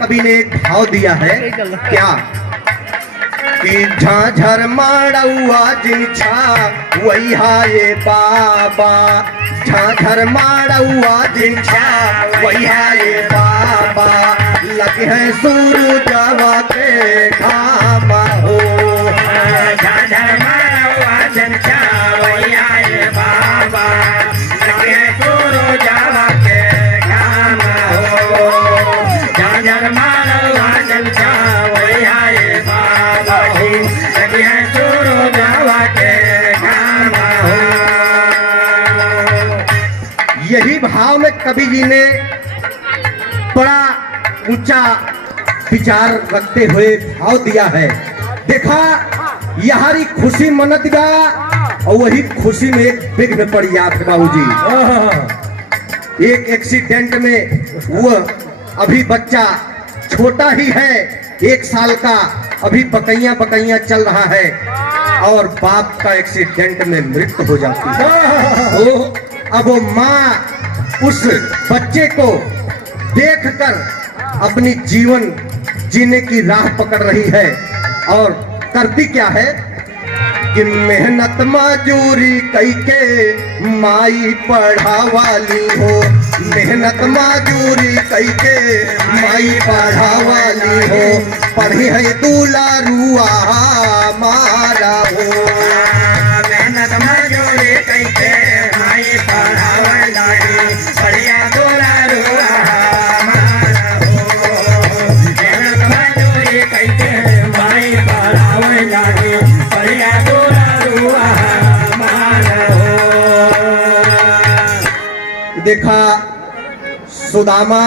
कवि ने एक भाव दिया है क्या कि झाझर माड़ुआ जिनछा वही हाये बाबा, झाझर माड़ुआ जिनछा वही हाये बाबा, लगे हैं सूरजवा के घाम हो। झाझर माड़ुआ जिनछा वही हाये बाबा, लगे हैं सूरजवा के घाम हो। झाझर माड़ुआ जिनछा वही हाये बाबा, लगे हैं सूरजवा के घाम हो। यही भाव में कवि जी ने बड़ा ऊंचा विचार रखते हुए भाव दिया है। देखा यहारी खुशी मनत गा और वही खुशी में एक विघ्न पड़ जात है बाबूजी। एक एक्सीडेंट में वो अभी बच्चा छोटा ही है, 1 साल का, अभी बकैया बकैया चल रहा है और बाप का एक्सीडेंट में मृत्यु हो जाती है। अब वो माँ उस बच्चे को देखकर अपनी जीवन जीने की राह पकड़ रही है और करती क्या है कि मेहनत मजूरी कई के माई पढ़ावाली हो, मेहनत मजूरी कई के माई पढ़ावाली हो, पढ़ी है दुलारुआ मारा हो। मेहनत मजूरी कई के माई पढ़ावाली, बढ़िया दुलारुआ मारा हो। मेहनत मजूरी कई के माई पढ़ावाली, बढ़िया दुलारुआ मारा हो। देखा सुदामा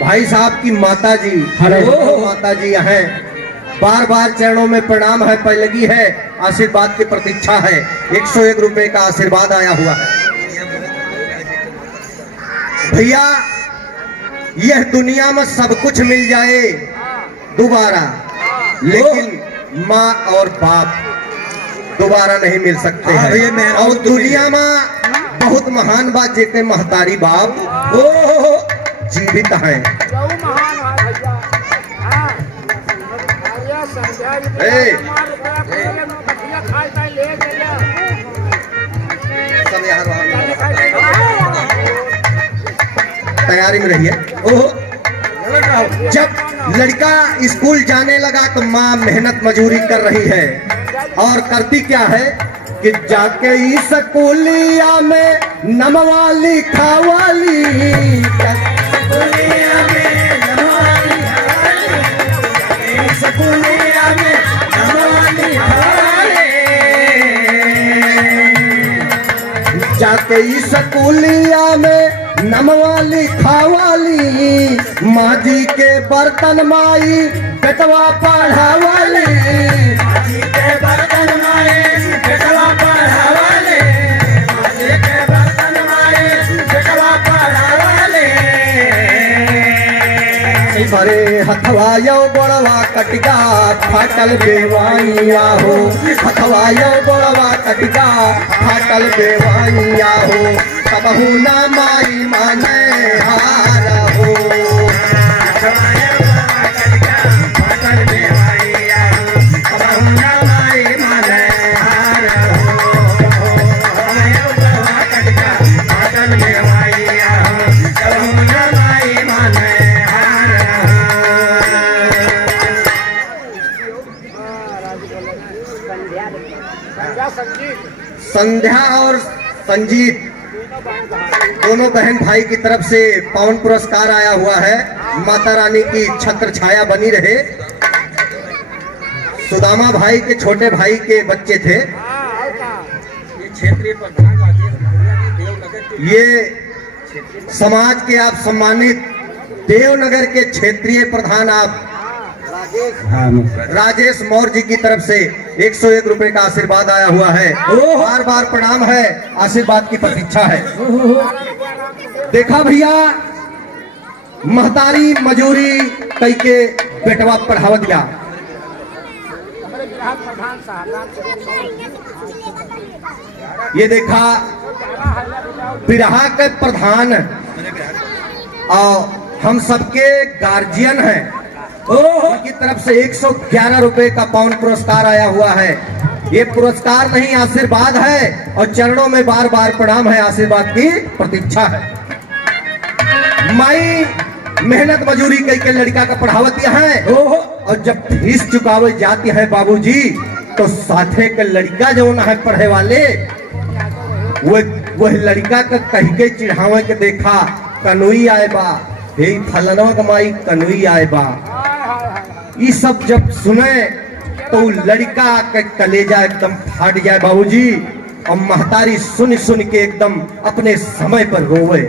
भाई साहब की माता जी, माता जी हैं, बार बार चरणों में प्रणाम है, पैलगी है, आशीर्वाद की प्रतीक्षा है। 101 रुपए का आशीर्वाद आया हुआ है। भैया यह दुनिया में सब कुछ मिल जाए दोबारा, लेकिन माँ और बाप दोबारा नहीं मिल सकते हैं। और दुनिया में बहुत महान बात जेके महतारी बाप जीवित हैं। तैयारी में रहिए। जब लड़का स्कूल जाने लगा तो माँ मेहनत मजूरी कर रही है और करती क्या है कि जाके इस स्कूलिया में नमवाली खावाली, स्कूलिया में नमवाली खावाली, स्कूलिया में नमवाली खावाली, जाके इस स्कूलिया में नमवाली खावाली, माँ जी के बर्तन माई बेटवा पढ़ावाली, माँ जी के बर्तन माई बेटवा पढ़ावाली, माँ जी के बर्तन माई बेटवा पढ़ावाली। अरे हथवा यो गोड़वा कटिका फाटल बेवाइया हो, हथवा यो गोड़वा कटिका फाटल बेवाइया हो, कबहू ना माई माने हार हो। संध्या और संजीत दोनों बहन भाई की तरफ से पावन पुरस्कार आया हुआ है। माता रानी की छत्र छाया बनी रहे। सुदामा भाई के छोटे भाई के बच्चे थे। ये समाज के आप सम्मानित देवनगर के क्षेत्रीय प्रधान आप राजेश मौर्य जी की तरफ से 101 रुपए का आशीर्वाद आया हुआ है। बार बार प्रणाम है, आशीर्वाद की प्रतीक्षा है। देखा भैया महतारी मजूरी कई के बेटवा पढ़ावा दिया। ये देखा बिरहा के प्रधान और हम सबके गार्जियन हैं। उनकी तरफ से 111 रुपए का पाउंड पुरस्कार आया हुआ है। ये पुरस्कार नहीं, आशीर्वाद है और चरणों में बार बार प्रणाम है, आशीर्वाद की प्रतीक्षा है। माई मेहनत मजूरी कई के लड़का का पढ़ावती है और जब फीस चुकावे जाती है बाबूजी, तो साथे के लड़का जो है पढ़े वाले वह लड़का का कह के चिढ़ावे के देखा कनुई आए बा, हे फलनवा कमाई कनुई आए बा। ये सब जब सुने तो लड़का के कलेजा एकदम फट जाए बाबूजी, और महतारी सुन सुन के एकदम अपने समय पर रोवे।